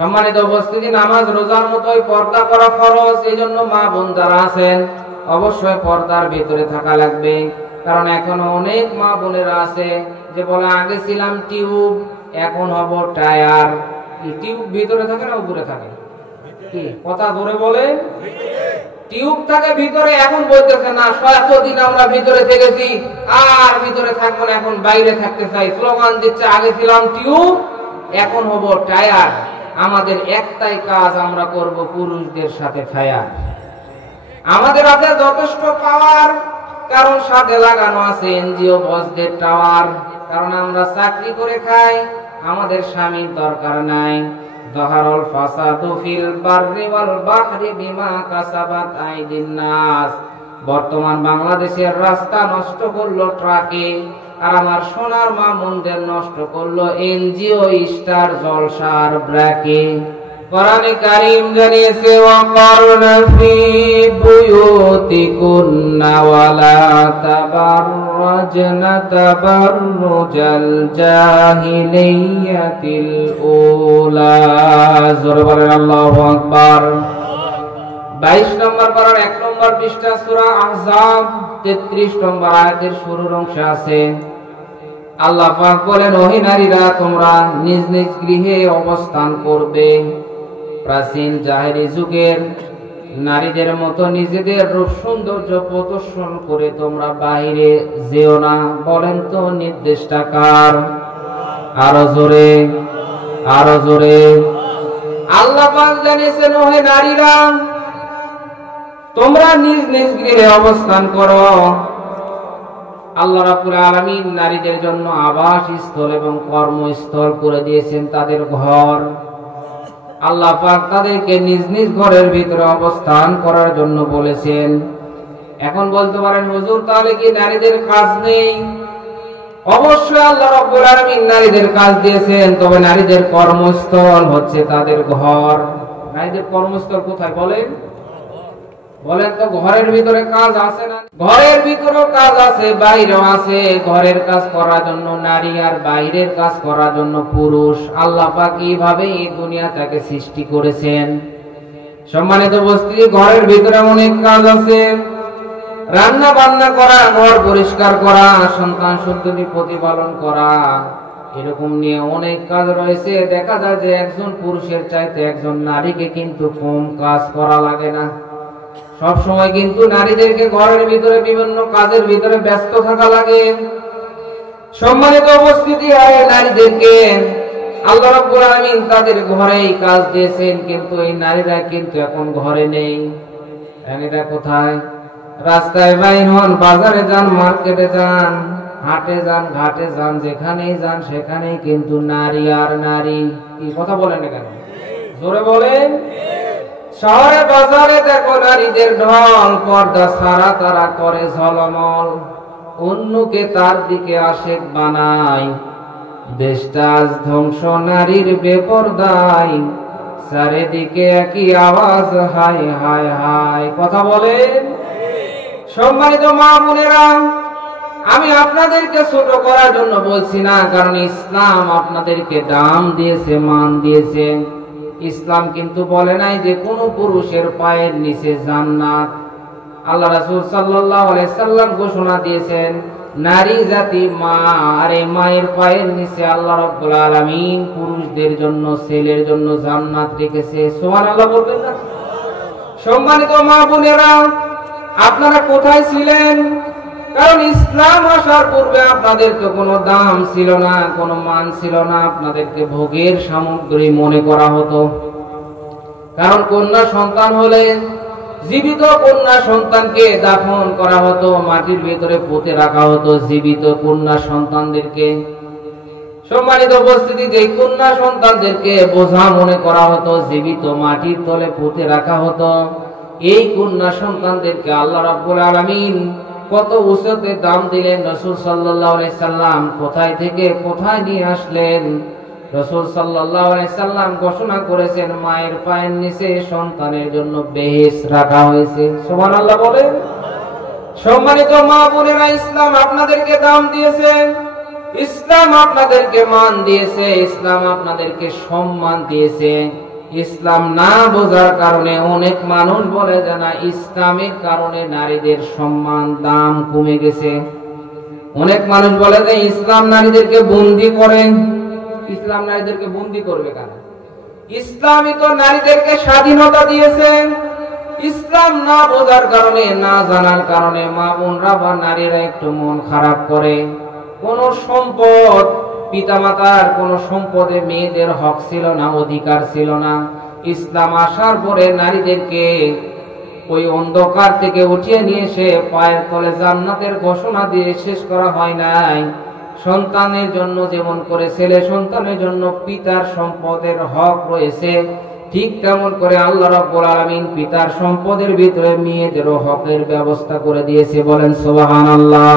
সম্মানিত উপস্থিতি, নামাজ রোজার মতোই পর্দা করা ফরজ। এই জন্য মা বোন যারা আছেন অবশ্যই পর্দার ভিতরে থাকা লাগবে। কারণ এখনো অনেক মা বোনেরা আছে যে বলে আগে ছিলাম টিউব, এখন হব টায়ার। টিউব ভিতরে থাকে না উপরে থাকে? কি কথা ধরে বলে? টিউব থাকে ভিতরে। এখন বলতেছে না এতদিন আমরা ভিতরে থেকেছি আর ভিতরে থাকবো না, এখন বাইরে থাকতে চাই। স্লোগান দিচ্ছে আগে ছিলাম টিউব, এখন হব টায়ার। আমাদের একটাই কাজ, আমরা করব পুরুষদের সাথে ফায়ার। আমাদের হাতে যথেষ্ট পাওয়ার, কারণ সাথে লাগানো আছে এনজিও বসদের টাওয়ার। কারণ আমরা চাকরি করে খাই, আমাদের স্বামীর দরকার নাই। যাহারুল ফাসাদু ফিল বাররি ওয়াল বাহরি বিমা কাসাবাত আইদিন নাস। বর্তমান বাংলাদেশের রাস্তা নষ্ট করলো ট্রাকে, আর আমার সোনার মা মন্দির নষ্ট করলো এনজিও স্টার জলসার ব্র্যাকে। কোরআনে কারীম জানিয়েছে ওয়াকারনা ফি বুয়ুতিকুন্না ওয়ালা তাবাররাজনা তাবাররুজাল জাহিলিয়াতিল উলা। জোরে বলেন আল্লাহু আকবার। 22 নম্বর পারার 1 নম্বর পৃষ্ঠা সূরা আহজাব 33 নম্বর আয়াতের শুরুর অংশে আছে আল্লাহ পাক বলেন, ওহে নারীরা, তোমরা নিজ নিজ গৃহে অবস্থান করবে। প্রাচীন জাহেরি যুগের নারীদের মতো নিজেদের রূপ সৌন্দর্য প্রদর্শন করে তোমরা বাইরে যেও না। বলেন তো নির্দেশটা কার? আরো জোরে, আরো জোরে। আল্লাহ পাক জানিয়েছেন, ওহে নারীরা, তোমরা নিজ নিজ গৃহে অবস্থান করো। আল্লাহ রাব্বুল আলামিন নারীদের জন্য আবাসস্থল এবং কর্মস্থল করে দিয়েছেন তাদের ঘর। আল্লাহ পাক তাদেরকে নিজ নিজ ঘরের ভিতরে অবস্থান করার জন্য বলেছেন। এখন বলতে পারেন, হুজুর, তাহলে কি নারীদের কাজ নেই? অবশ্যই আল্লাহ রাব্বুল আলামিন নারীদের কাজ দিয়েছেন, তবে নারীদের কর্মস্থল হচ্ছে তাদের ঘর। নারীদের কর্মস্থল কোথায় বলেন? বলেন তো, ঘরের ভিতরে কাজ আছে না? ঘরের ভিতরেও কাজ আছে, বাইরেও আছে। ঘরের কাজ করার জন্য নারী আর বাইরের কাজ করার জন্য পুরুষ। আল্লাহ পাক এইভাবে এই দুনিয়াটাকে সৃষ্টি করেছেন। সম্মানিত উপস্থিতি, ঘরের ভিতরে অনেক কাজ আছে। রান্না বান্না করা, ঘর পরিষ্কার করা, সন্তান সন্ততি প্রতিপালন করা, এরকম নিয়ে অনেক কাজ রয়েছে। দেখা যায় যে একজন পুরুষের চাইতে একজন নারীকে কিন্তু কম কাজ করা লাগে না। সব সময় কিন্তু নারীদেরকে ঘরের ভিতরে বিভিন্ন কাজের ভিতরে ব্যস্ত থাকা লাগে। সম্মানিত উপস্থিতি, হয় নারীদেরকে আল্লাহ রাব্বুল আলামিন তাদের ঘরেই কাজ দিয়েছেন, কিন্তু এই নারীরা কিন্তু এখন ঘরে নেই। নারীরা কোথায়? রাস্তায় বাইর হন, বাজারে যান, মার্কেটে যান, হাটে যান, ঘাটে যান, যেখানেই যান সেখানেই কিন্তু নারী আর নারী। কি কথা বলেন না কেন? জোরে বলেন। শহরে বাজারে দেখো নারীদের ঢল, পর্দা ছাড়া তারা করে ঝলমল, অন্যকে তার দিকে আশেক বানায়। দেশটা আজ ধ্বংস নারীর বেপরদায়, চারিদিকে একই আওয়াজ, হায় হায় হায়। কথা বলেন। সম্মানিত মা বোনেরা, আমি আপনাদেরকে ছোট করার জন্য বলছি না, কারণ ইসলাম আপনাদেরকে দাম দিয়েছে, মান দিয়েছে। ইসলাম কিন্তু বলে নাই যে কোন পুরুষের পায়ের নিচে জান্নাত। আল্লাহ রাসূল সাল্লাল্লাহু আলাইহি সাল্লাম ঘোষণা দিয়েছেন, নারী জাতি মা, আর এই মায়ের পায়ের নিচে আল্লাহ রাব্বুল আলামিন পুরুষদের জন্য, ছেলের জন্য জান্নাত রেখেছে। সুবহানাল্লাহ বলবেন না? সম্মানিত মা বোনেরা, আপনারা কোথায় ছিলেন? কারণ ইসলাম আসার পূর্বে আপনাদের তো কোনো দাম ছিল না, কোনো মান ছিল না। আপনাদেরকে ভোগের সামগ্রী মনে করা হতো। কারণ কন্যা সন্তান হলে জীবিত কন্যা সন্তানকে দাফন করা হতো, মাটির ভিতরে পুঁতে রাখা হতো জীবিত কন্যা সন্তানদেরকে। সম্মানিত উপস্থিতি, যে কন্যা সন্তানদেরকে বোঝা মনে করা হতো, জীবিত মাটির তলে পুঁতে রাখা হতো, এই কন্যা সন্তানদেরকে আল্লাহ রাব্বুল আলামিন কত উচ্চতে দাম দিলেন। রাসূল সাল্লাল্লাহু আলাইহি সাল্লাম কোথায় থেকে কোথায় নিয়ে আসলেন? রাসূল সাল্লাল্লাহু আলাইহি সাল্লাম ঘোষণা করেছেন, মায়ের পায়ের নিচে সন্তানের জন্য বেহেশত রাখা হয়েছে। সুবহানাল্লাহ বলেন। সম্মানিত মা বোনেরা, ইসলাম আপনাদেরকে দাম দিয়েছে, ইসলাম আপনাদেরকে মান দিয়েছে, ইসলাম আপনাদেরকে সম্মান দিয়েছে। ইসলাম না বোঝার কারণে অনেক মানুষ বলে যে না, ইসলামের কারণে নারীদের সম্মান দাম কমে গেছে। অনেক মানুষ বলে যে ইসলাম নারীদেরকে বন্দী করে। ইসলাম নারীদেরকে বন্দী করবে কেন? ইসলামই তো নারীদেরকে স্বাধীনতা দিয়েছে। ইসলাম না বোঝার কারণে, না জানার কারণে মা বোনরা বা নারীরা একটু মন খারাপ করে। কোন সম্পদ, পিতামাতার কোন সম্পদে মেয়েদের হক ছিল না, অধিকার ছিল না। ইসলাম আসার পরে নারীদেরকে ওই অন্ধকার থেকে উঠিয়ে নিয়ে এসে পায়ের তলে জান্নাতের ঘোষণা দিয়ে শেষ করা হয় নাই। সন্তানের জন্য যেমন করে ছেলে সন্তানের জন্য পিতার সম্পদের হক রয়েছে, ঠিক তেমন করে আল্লাহ রাব্বুল আলামিন পিতার সম্পদের ভিতরে মেয়েদেরও হকের ব্যবস্থা করে দিয়েছে। বলেন সুবহানাল্লাহ।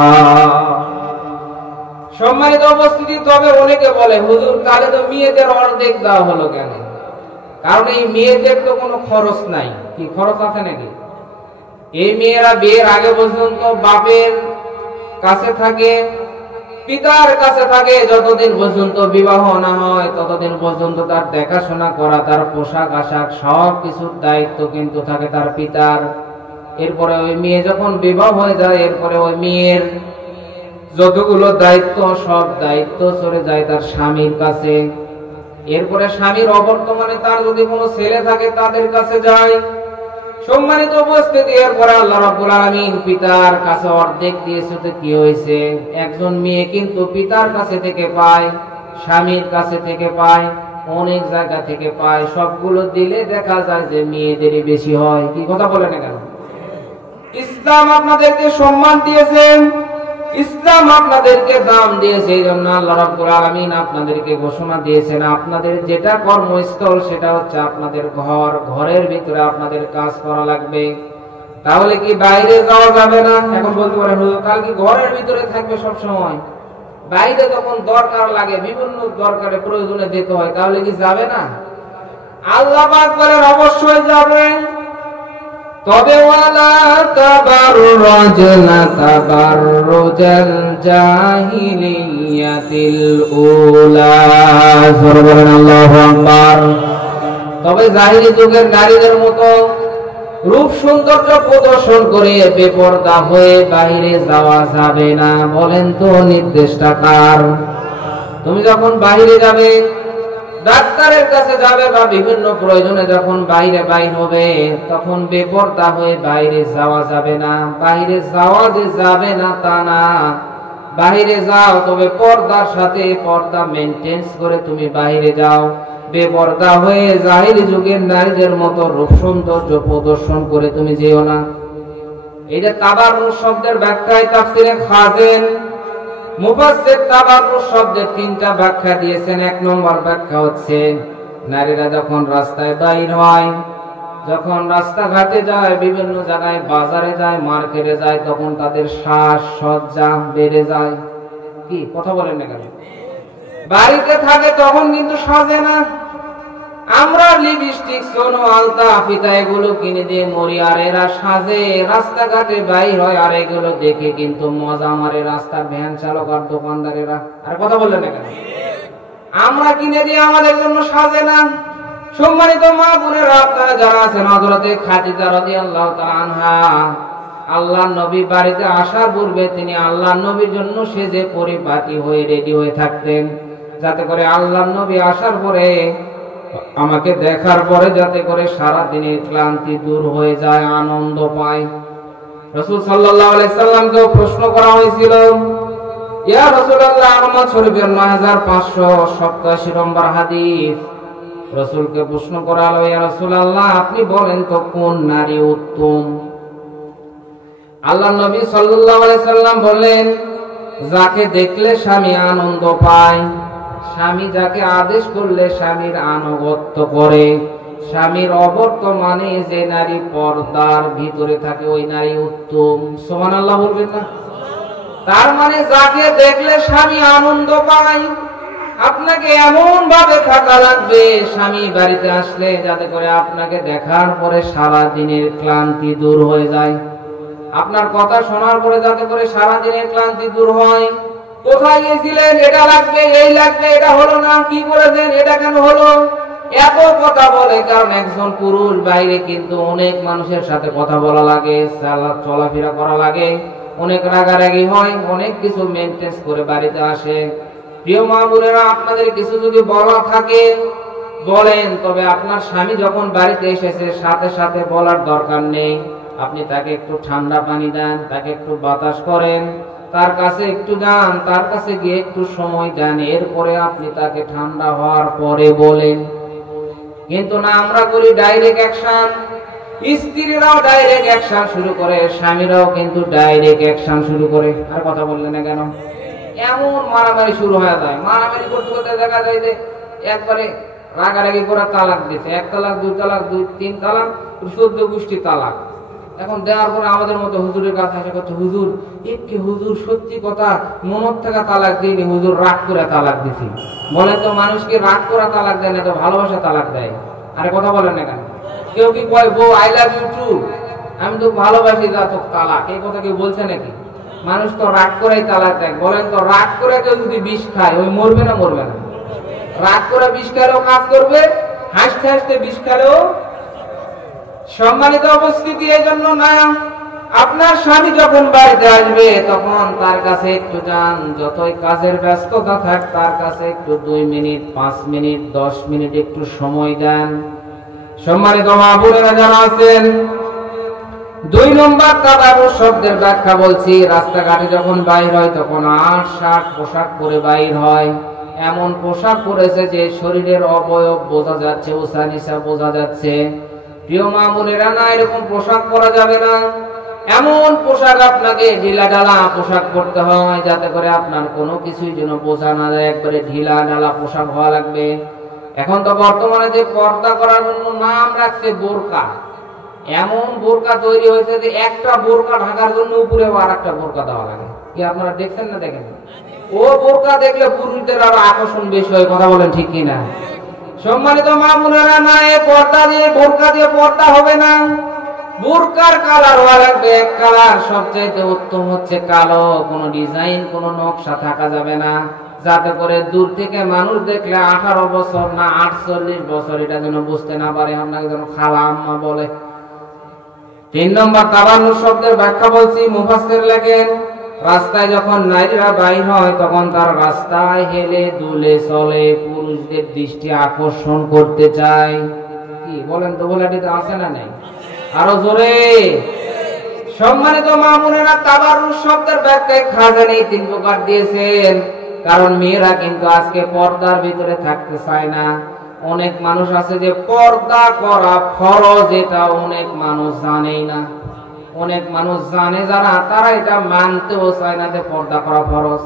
সম্মানিত উপস্থিতি, তবে অনেকে বলে হুজুর তাহলে তো মেয়েদের অর্ধেক দেওয়া হলো কেন? কারণ এই মেয়েদের তো কোনো খরচ নাই। কি খরচ আছে নাকি? এই মেয়েরা বিয়ের আগে পর্যন্ত বাপের কাছে থাকে, পিতার কাছে থাকে। যতদিন পর্যন্ত বিবাহ না হয় ততদিন পর্যন্ত তার দেখাশোনা করা, তার পোশাক আশাক সব কিছুর দায়িত্ব কিন্তু থাকে তার পিতার। এরপরে ওই মেয়ে যখন বিবাহ হয়ে যায়, এরপরে ওই মেয়ের যতগুলো দায়িত্ব, সব দায়িত্ব চলে যায় তার স্বামীর কাছে। এরপরে স্বামীর অবর্তমানে তার যদি কোনো ছেলে থাকে তাদের কাছে যায়। সম্মানিত উপস্থিতি, এরপরে আল্লাহ রাব্বুল আলামিন পিতার কাছে অর্ধেক দিয়েছে। তো কি হয়েছে? একজন মেয়ে কিন্তু পিতার কাছে থেকে পায়, স্বামীর কাছে থেকে পায়, অনেক জায়গা থেকে পায়। সবগুলো দিলে দেখা যায় যে মেয়েদেরই বেশি হয়। কি কথা বলেন না কেন? ইসলাম আপনাদেরকে সম্মান দিয়েছেন, ইসলাম আপনাদেরকে দাম দিয়েছে। এই জন্য আল্লাহ রাব্বুল আলামিন আপনাদেরকে ঘোষণা দিয়েছেন আপনাদের যেটা কর্মস্থল সেটা হচ্ছে আপনাদের ঘর। ঘরের ভিতরে আপনাদের কাজ করা লাগবে। তাহলে কি বাইরে যাওয়া যাবে না? এখন বলতে পারেন হুজুর তাহলে কি ঘরের ভিতরে থাকবে সব সময়? বাইরে যখন দরকার লাগে, বিভিন্ন দরকারে প্রয়োজনে যেতে হয়, তাহলে কি যাবে না? আল্লাহ পাক বলেন অবশ্যই যাবে। তবে ওয়ালা তাবাররাজনা তাবাররুজাল জাহিলিয়াতিল উলা। বলেন আল্লাহু আকবার। তবে জাহিলি যুগের নারীদের মতো রূপ সৌন্দর্য প্রদর্শন করে বেপরদা হয়ে বাইরে যাওয়া যাবে না। বলেন তো নির্দেশটা কার? তুমি যখন বাইরে যাবে, ডাক্তারের কাছে যাবে বা বিভিন্ন প্রয়োজনে যখন বাইরে বাইর হবে, তখন বেপরদা হয়ে বাইরে যাওয়া যাবে না। বাইরে যাওয়া যে যাবে না তা না, বাইরে যাও তবে পর্দার সাথে, পর্দা মেইনটেইন করে তুমি বাইরে যাও। বেপরদা হয়ে জাহিলি যুগের নারীদের মতো রূপ সৌন্দর্য প্রদর্শন করে তুমি যেও না। এই যে তাবাররুজ শব্দের ব্যাখ্যায় তাফসীরে খাজেন মুফাসসির তাবাররুজ শব্দের তিনটা ব্যাখ্যা দিয়েছেন। এক নম্বর ব্যাখ্যা হচ্ছে নারীরা যখন রাস্তায় বাইর হয়, যখন রাস্তাঘাটে যায়, বিভিন্ন জায়গায় বাজারে যায়, মার্কেটে যায়, তখন তাদের সাজ সজ্জা বেড়ে যায়। কি কথা বলেন না কেন? বাড়িতে থাকে তখন কিন্তু সাজে না। আমরা লিপস্টিক, সোনো, আলতা, ফিতা এগুলো কিনে দিয়ে মরি, আর এরা সাজে রাস্তাঘাটে বাইর হয়, আর এগুলো দেখে কিন্তু মজা মারে রাস্তার ভ্যান চালক আর দোকানদারেরা। আর কথা বললেন না কেন? আমরা কিনে দিয়ে আমাদের জন্য সাজে না। সম্মানিত মা বোনেরা, আপনারা যারা আছেন, হযরতে খাদিজা রাদিয়াল্লাহু তাআলা আনহা আল্লাহর নবী বাড়িতে আসার পূর্বে তিনি আল্লাহর নবীর জন্য সেজে পরিপাটি হয়ে রেডি হয়ে থাকতেন, যাতে করে আল্লাহর নবী আসার পরে, আমাকে দেখার পরে যাতে করে সারা দিনের ক্লান্তি দূর হয়ে যায়, আনন্দ পায়। রাসূল সাল্লাল্লাহু আলাইহি সাল্লামকে প্রশ্ন করা হয়েছিল, ইয়া রাসূলুল্লাহ, আহমদ শরীফের 9587 নম্বর হাদিস। রাসূলকে প্রশ্ন করা হলো, ইয়া রাসূলুল্লাহ, আপনি বলেন তো কোন নারী উত্তম? আল্লাহর নবী সাল্লাল্লাহু আলাইহি সাল্লাম বললেন, যাকে দেখলে স্বামী আনন্দ পায়, স্বামী যাকে আদেশ করলে স্বামীর আনুগত্য করে, স্বামীর অবর্তমানে যে নারী পর্দার ভিতরে থাকে ওই নারী উত্তম। সুবহানাল্লাহ বলবেন না? তার মানে যাকে দেখলে স্বামী আনন্দ পায়, আপনাকে এমন ভাবে থাকা লাগবে স্বামী বাড়িতে আসলে যাতে করে আপনাকে দেখার পরে সারা দিনের ক্লান্তি দূর হয়ে যায়। আপনার কথা শোনার পরে যাতে করে সারা দিনের ক্লান্তি দূর হয়। কোথায় গিয়েছিলেন? এটা লাগবে, এই লাগবে, এটা হলো না, কি করেছেন, এটা কেন হলো, এত কথা বলে, কারণ একজন পুরুষ বাইরে কিন্তু অনেক মানুষের সাথে কথা বলা লাগে, চলাফেরা করা লাগে, অনেক রাগারাগি হয়, অনেক কিছু মেনটেন করে বাড়িতে আসে। প্রিয় মা বোনেরা, আপনাদের কিছু যদি বলা থাকে বলেন, তবে আপনার স্বামী যখন বাড়িতে এসেছে সাথে সাথে বলার দরকার নেই। আপনি তাকে একটু ঠান্ডা পানি দেন, তাকে একটু বাতাস করেন, তার কাছে একটু যান, তার কাছে গিয়ে একটু সময় দেন, এরপরে আপনি তাকে ঠান্ডা হওয়ার পরে বলেন। কিন্তু না, আমরা করি ডাইরেক্ট অ্যাকশন। স্ত্রীরাও ডাইরেক্ট অ্যাকশন শুরু করে, স্বামীরাও কিন্তু ডাইরেক্ট অ্যাকশন শুরু করে। আর কথা বললেন না কেন? এমন মারামারি শুরু হয়ে যায়, মারামারি করতে করতে দেখা যায় যে একবারে রাগারাগি করে তালাক দিচ্ছে, 1 তালাক 2 তালাক 3 তালাক 14 গোষ্ঠী তালাক। এখন দেওয়ার পরে আমাদের মতো হুজুরের কাছে এসে করছে, হুজুর একটি হুজুর সত্যি কথা মনের থেকে তালাক দিইনি, হুজুর রাগ করে তালাক দিছি। বলে তো মানুষকে রাগ করে তালাক দেয় না, তো ভালোবাসা তালাক দেয়। আরে কথা বলেন না কেন? কেউ কি কয় বউ আই লাভ ইউ টু, আমি তো ভালোবাসি, যা তো তালাক, এই কথা কেউ বলছে নাকি? মানুষ তো রাগ করেই তালাক দেয়। বলেন তো রাগ করে কেউ যদি বিষ খায়, ওই মরবে না মরবে না? রাগ করে বিষ খেলেও কাজ করবে, হাসতে হাসতে বিষ খেলেও। সম্মানিত উপস্থিতি, এই জন্য না, আপনার স্বামী যখন বাড়িতে আসবে তখন তার কাছে একটু যান, যতই কাজের ব্যস্ততা থাক, তার কাছে একটু 2 মিনিট 5 মিনিট 10 মিনিট একটু সময় দেন। সম্মানিত মা বোনেরা যারা আছেন, 2 নম্বর তাদারুস শব্দের ব্যাখ্যা বলছি। রাস্তাঘাটে যখন বাইর হয় তখন 8-60 পোশাক পরে বাইর হয়। এমন পোশাক পরেছে যে শরীরের অবয়ব বোঝা যাচ্ছে, ওসা নিসা বোঝা যাচ্ছে। প্রিয় মা বোনেরা, না, এরকম পোশাক পরা যাবে না। এমন পোশাক আপনাকে ঢিলা ঢালা পোশাক পরতে হয়, যাতে করে আপনার কোনো কিছুই যেন বোঝা না যায়, একবারে ঢিলা ঢালা পোশাক হওয়া লাগবে। এখন তো বর্তমানে যে পর্দা করার জন্য নাম রাখছে বোরকা, এমন বোরকা তৈরি হয়েছে যে একটা বোরকা ঢাকার জন্য উপরে আর একটা বোরকা দেওয়া লাগে। কি আপনারা দেখছেন না দেখেন? ও বোরকা দেখলে পুরুষদের আরো আকর্ষণ বেশি হয়। কথা বলেন ঠিক কিনা? সম্মানিত মা বোনেরা, না, এই পর্দা দিয়ে বোরকা দিয়ে পর্দা হবে না। বোরকার কালার হওয়া লাগবে এক কালার, সবচাইতে উত্তম হচ্ছে কালো, কোনো ডিজাইন কোনো নকশা থাকা যাবে না, যাতে করে দূর থেকে মানুষ দেখলে 18 বছর না 48 বছর এটা যেন বুঝতে না পারে, আপনাকে যেন খালা আম্মা বলে। 3 নম্বর তাবান্নুস শব্দের ব্যাখ্যা বলছি। মুফাসসির লেখেন, রাস্তায় যখন নারীরা বাইর হয় তখন তার রাস্তায় হেলে দুলে চলে, পুরুষদের দৃষ্টি আকর্ষণ করতে চায়। কি বলেন তো? বলাটিতে আছে না নেই? আরো জোরে। সম্মানিত মা বোনেরা, তাবাররুজ শব্দের ব্যাখ্যায় খাজানী 3 প্রকার দিয়েছেন, কারণ মেয়েরা কিন্তু আজকে পর্দার ভিতরে থাকতে চায় না। অনেক মানুষ আছে যে পর্দা করা ফরজ, এটা অনেক মানুষ জানেই না। অনেক মানুষ জানে যারা, তারা এটা মানতেও চায় না যে পর্দা করা ফরজ।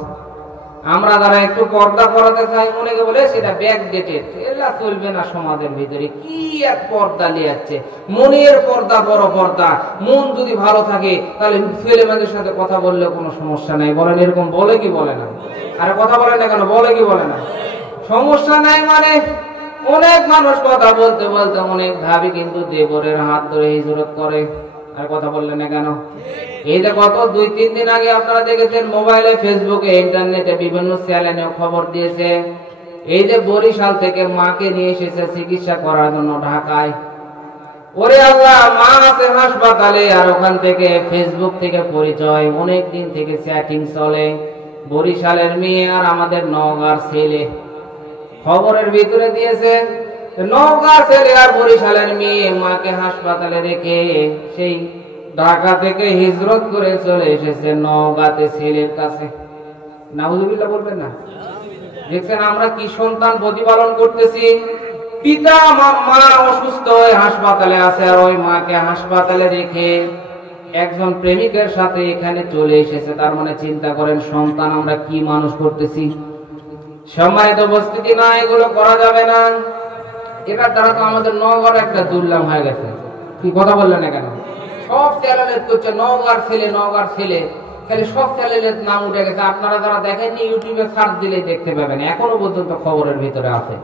আমরা যারা একটু পর্দা করাতে চাই, অনেকে বলে সেটা ব্যাকডেটেড, এটা চলবে না সমাজের ভিতরে, কি এক পর্দা নিয়ে যাচ্ছে। মনের পর্দা বড় পর্দা। মন যদি ভালো থাকে তাহলে ছেলে মেয়েদের সাথে কথা বললে কোনো সমস্যা নাই। বলেন এরকম বলে কি বলে না? আরে কথা বলেন না কেন? বলে কি বলে না? সমস্যা নাই মানে অনেক মানুষ কথা বলতে বলতে অনেক ভাবি কিন্তু দেবরের হাত ধরে হিজরত করে। আর কথা বললেন না কেন? এই যে গত 2-3 দিন আগে আপনারা দেখেছেন মোবাইলে, ফেসবুকে, ইন্টারনেটে বিভিন্ন চ্যানেলে খবর দিয়েছে, এই যে বরিশাল থেকে মাকে নিয়ে এসেছে চিকিৎসা করার জন্য ঢাকায়। ওরে আল্লাহ, মা আছে হাসপাতালে, আর ওখান থেকে ফেসবুক থেকে পরিচয়, অনেক দিন থেকে চ্যাটিং চলে। বরিশালের মেয়ে আর আমাদের নওগাঁর ছেলে, খবরের ভিতরে দিয়েছে নওগাঁর ছেলে আর বরিশালের মেয়ে মাকে হাসপাতালে রেখে সেই ঢাকা থেকে হিজরত করে চলে এসেছে নওগাঁতে ছেলের কাছে। নাউজুবিল্লাহ বলবেন না? দেখছেন আমরা কি সন্তান প্রতিপালন করতেছি। পিতা মা অসুস্থ হয়ে হাসপাতালে আছে, আর ওই মাকে হাসপাতালে রেখে একজন প্রেমিকের সাথে এখানে চলে এসেছে। তার মানে চিন্তা করেন সন্তান আমরা কি মানুষ করতেছি। সম্মানিত উপস্থিতি, না, এগুলো করা যাবে না। এটার দ্বারা তো আমাদের নওগাঁর একটা দুর্নাম হয়ে গেছে। কি কথা বললেন না কেন? সব চ্যানেলে করছে নওগাঁর ছেলে, নওগাঁর ছেলে, খালি সব চ্যানেলের নাম উঠে গেছে। আপনারা যারা দেখেননি ইউটিউবে সার্চ দিলে দেখতে পাবেন, এখনো পর্যন্ত খবরের ভিতরে আছে।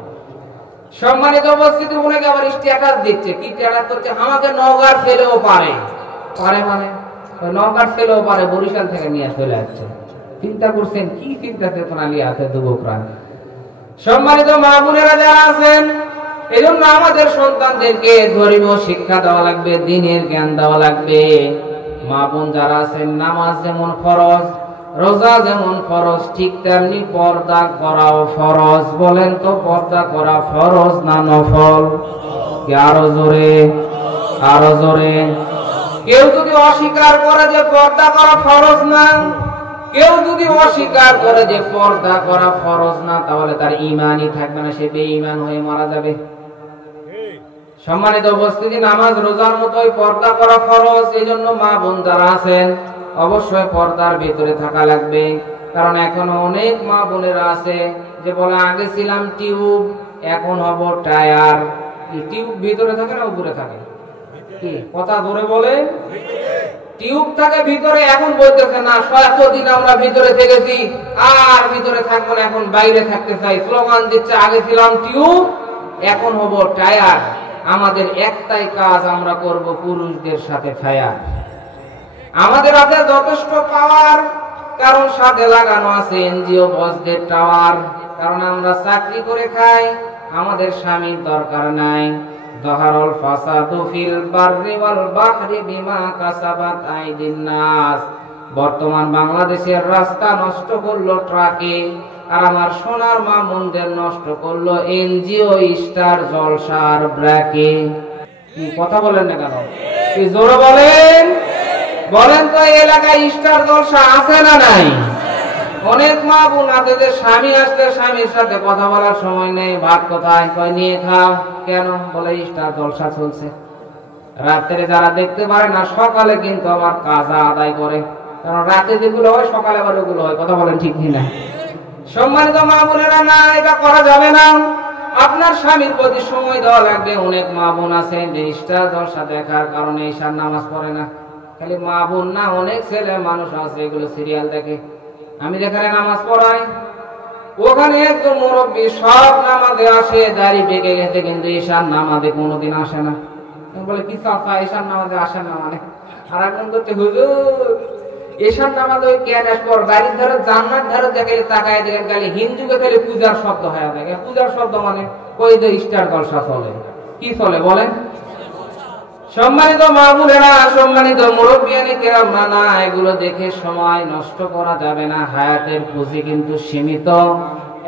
সম্মানিত উপস্থিতি, অনেকে আবার স্ট্যাটাস দিচ্ছে। কি স্ট্যাটাস করছে? আমাকে নওগাঁর ছেলেও পারে। পারে মানে নওগাঁর ছেলেও পারে, বরিশাল থেকে নিয়ে চলে আসছে। চিন্তা করছেন কি চিন্তা চেতনা নিয়ে আছে যুবকরা। সম্মানিত মা বোনেরা যারা আছেন, এজন্য আমাদের সন্তানদেরকে ধর্মীয় শিক্ষা দেওয়া লাগবে, দ্বীনের জ্ঞান দেওয়া লাগবে। মা বোন যারা আছেন, নামাজ যেমন ফরজ, রোজা যেমন ফরজ, ঠিক তেমনি পর্দা করাও ফরজ। বলেন তো, পর্দা করা ফরজ না নফল? আরো জোরে, আরো জোরে। কেউ যদি অস্বীকার করে যে পর্দা করা ফরজ না, কেউ যদি অস্বীকার করে যে পর্দা করা ফরজ না, তাহলে তার ঈমানই থাকবে না, সে বেঈমান হয়ে মারা যাবে। সম্মানিত উপস্থিতি, নামাজ রোজার মতোই পর্দা করা ফরজ। এজন্য মা বোন যারা আছেন অবশ্যই পর্দার ভিতরে থাকা লাগবে। কারণ এখনো অনেক মা বোনেরা আছে যে বলে আগে ছিলাম টিউব, এখন হব টায়ার। টিউব ভিতরে থাকে না উপরে থাকে? কি কথা ধরে বলে? টিউব থাকে ভিতরে, এখন বলতেছে না এতদিন আমরা ভিতরে থেকেছি আর ভিতরে থাকবো না, এখন বাইরে থাকতে চাই। স্লোগান দিচ্ছে আগে ছিলাম টিউব, এখন হব টায়ার। আমাদের একটাই কাজ, আমরা করব পুরুষদের সাথে ফায়ার। আমাদের হাতে যথেষ্ট পাওয়ার, কারণ সাথে লাগানো আছে এনজিও বসদের টাওয়ার। কারণ আমরা চাকরি করে খাই, আমাদের স্বামীর দরকার নাই। যাহারুল ফাসাদু ফিল বাররি ওয়াল বাহরি বিমা কাসাবাত আইদিন নাস। বর্তমান বাংলাদেশের রাস্তা নষ্ট করলো ট্রাকে, আর আমার সোনার মা মন্দির নষ্ট করলো এনজিও স্টার জলসার ব্র্যাকে। কি কথা বলেন না কেন? কি জোরে বলেন? বলেন তো, এই এলাকায় স্টার জলসা আছে না নাই? অনেক মা বোন আছে যে স্বামী আসলে স্বামীর সাথে কথা বলার সময় নেই। ভাত কোথায়? কয় নিয়ে খাও। কেন? বলে স্টার জলসা চলছে। রাত্রে যারা দেখতে পারে না, সকালে কিন্তু আবার কাজা আদায় করে। কারণ রাতে যেগুলো হয় সকালে আবার ওগুলো হয়। কথা বলেন ঠিক কিনা? সম্মানিত মা বোনেরা, না, এটা করা যাবে না। আপনার স্বামীর প্রতি সময় দেওয়া লাগবে। অনেক মা বোন আছে যে স্টার জলসা দেখার কারণে ঈশার নামাজ পড়ে না। খালি মা বোন না, অনেক ছেলে মানুষ আছে এগুলো সিরিয়াল দেখে। আমি যেখানে নামাজ পড়াই, ওখানে একজন মুরব্বী সব নামাজে আসে, দাড়ি পেকে গেছে, কিন্তু ঈশার নামাজে কোনোদিন আসে না। বলে কি চাচা ঈশার নামাজে আসে না মানে? আর একজন করতে হুজুর ঈশার নামাজে ওই কেন পর বাড়ির ধারে জান্নার ধারে দেখে তাকায় দেখেন, খালি হিন্দুকে খালি পূজার শব্দ হয়ে থাকে। পূজার শব্দ মানে ওই যে স্টার জলসা চলে। কি চলে বলেন? সম্মানিত মা বোনেরা, সম্মানিত মুরব্বিয়ানে কেরাম, না, এগুলো দেখে সময় নষ্ট করা যাবে না। হায়াতের পুঁজি কিন্তু সীমিত।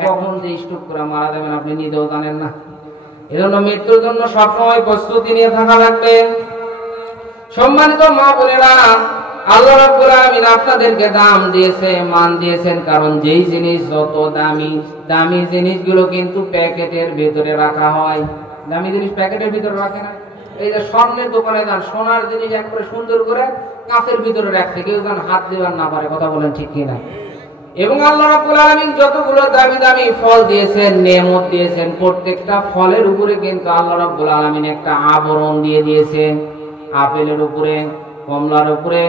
কখন যে স্ট্রোক করে মারা যাবেন আপনি নিজেও জানেন না। এজন্য মৃত্যুর জন্য সবসময় প্রস্তুতি নিয়ে থাকা লাগবে। সম্মানিত মা বোনেরা, আল্লাহ রাব্বুল আলামিন আপনাদেরকে দাম দিয়েছে, মান দিয়েছেন। কারণ যেই জিনিস যত দামি, দামি জিনিসগুলো কিন্তু প্যাকেটের ভিতরে রাখা হয়। দামি জিনিস প্যাকেটের ভিতরে রাখে না। এই যে স্বর্ণের দোকানে যান, সোনার জিনিস একবারে সুন্দর করে কাঁচের ভিতরে রাখছে, কেউ যেন হাত দেওয়ার না পারে। কথা বলেন ঠিক কিনা? এবং আল্লাহ রাব্বুল আলামিন যতগুলো দামি দামি ফল দিয়েছেন, নেয়ামত দিয়েছেন, প্রত্যেকটা ফলের উপরে কিন্তু আল্লাহ রাব্বুল আলামিন একটা আবরণ দিয়ে দিয়েছেন। আপেলের উপরে, কমলার উপরে,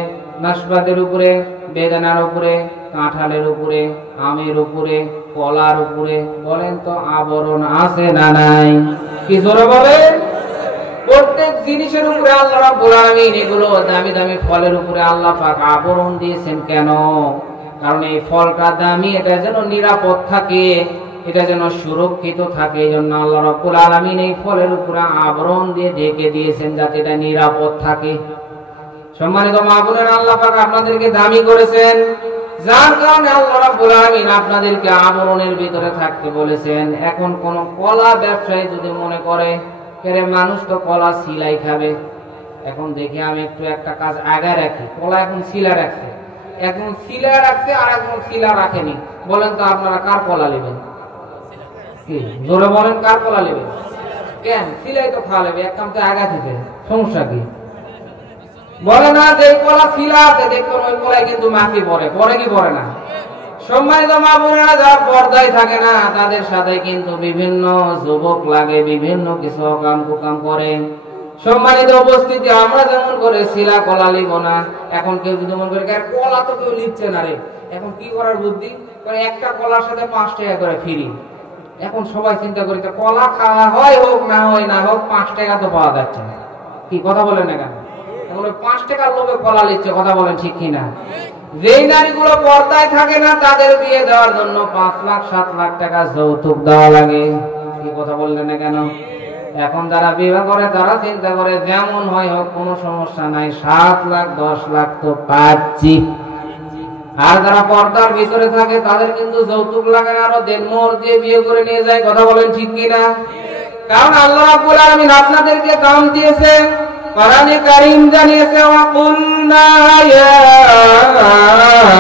নাশপাতের উপরে, বেদানার উপরে, কাঁঠালের উপরে, আমের উপরে, কলার উপরে। বলেন তো, আবরণ আছে না নাই? কি জোরে বলেন? প্রত্যেক জিনিসের উপরে আল্লাহ রাব্বুল আলামিন, এগুলো দামি দামি ফলের উপরে আল্লাহ পাক আবরণ দিয়েছেন। কেন? কারণ এই ফলটা দামি, এটা যেন নিরাপদ থাকে, এটা যেন সুরক্ষিত থাকে। এই জন্য আল্লাহ রাব্বুল আলামিন এই ফলের উপরে আবরণ দিয়ে ঢেকে দিয়েছেন, যাতে এটা নিরাপদ থাকে। সম্মানিত মা বোনেরা, আল্লাহ পাক আপনাদেরকে দামি করেছেন, যার কারণে আল্লাহ রাব্বুল আলামিন আপনাদেরকে আবরণের ভিতরে থাকতে বলেছেন। এখন কোন কলা ব্যবসায়ী যদি মনে করে মানুষ তো কলা সিলাই খাবে, এখন দেখি আমি একটু একটা কাজ আগে রাখি, কলা এখন সিলা রাখছে, এখন সিলা রাখছে আর এখন সিলা রাখেনি, বলেন তো আপনারা কার কলা নেবেন? কি জোরে বলেন, কার কলা নেবেন? কেন? সিলাই তো খাওয়া নেবে, এক কাম তো আগা থেকে, সমস্যা কি? বলে না যে কলা সিলা আছে, দেখবেন ওই কলায় কিন্তু মাটি পড়ে, পড়ে কি পড়ে না? সম্মানিত মা বোনেরা, যারা পর্দায় থাকে না, তাদের সাথে কিন্তু বিভিন্ন যুবক লাগে, বিভিন্ন কিছু কাম কুকাম করে। সম্মানিত উপস্থিতি, আমরা যেমন করে শিলা কলা লিব না, এখন কেউ যদি মনে করে কলা তো কেউ লিখছে না রে, এখন কি করার বুদ্ধি করে, একটা কলার সাথে 5 টাকা করে ফ্রি। এখন সবাই চিন্তা করি কলা খাওয়া হয় হোক না হয় না হোক, 5 টাকা তো পাওয়া যাচ্ছে। কি কথা বলেন না কেন? এখন 5 টাকার লোভে কলা লিখছে। কথা বলেন ঠিক কিনা? যেই নারীগুলো পর্দায় থাকে না, তাদের বিয়ে দেওয়ার জন্য 5 লাখ 7 লাখ টাকা যৌতুক দেওয়া লাগে। কি কথা বললেন না কেন? এখন যারা বিবাহ করে তারা চিন্তা করে যেমন হয় হোক কোনো সমস্যা নাই, 7 লাখ 10 লাখ তো পাচ্ছি। আর যারা পর্দার ভিতরে থাকে তাদের কিন্তু যৌতুক লাগে আরো দেড়মোহর দিয়ে বিয়ে করে নিয়ে যায়। কথা বলেন ঠিক কিনা? কারণ আল্লাহ রাব্বুল আলামিন আপনাদেরকে দাম দিয়েছে। কোরআনে কারীম জানিয়েছে, ওয়া কুলনা ইয়া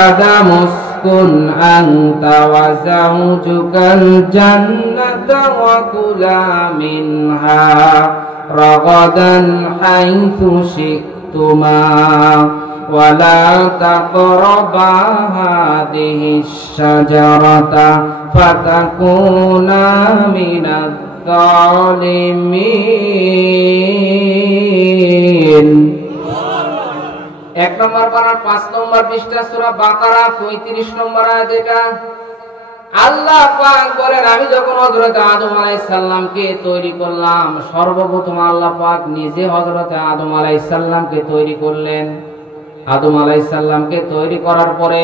আদামু উসকুন আনতা ওয়া যাওজুকাল জান্নাতা ওয়া কুলা মিনহা রাগাদান হাইথু শি'তুমা ওয়া লা তাকরাবা হাযিহিশ শাজারাতা ফাতাকুনা মিনাজ জালিমিন। 1 নম্বর পারার 5 নম্বর পৃষ্ঠা সূরা বাকারা 35 নম্বর আয়াত। এটা আল্লাহ পাক বলেন, আমি যখন হযরত আদম আলাইহিস সালামকে তৈরি করলাম, সর্বপ্রথম আল্লাহ পাক নিজে হযরত আদম আলাইহিস সালামকে তৈরি করলেন। আদম আলাইহিস সালামকে তৈরি করার পরে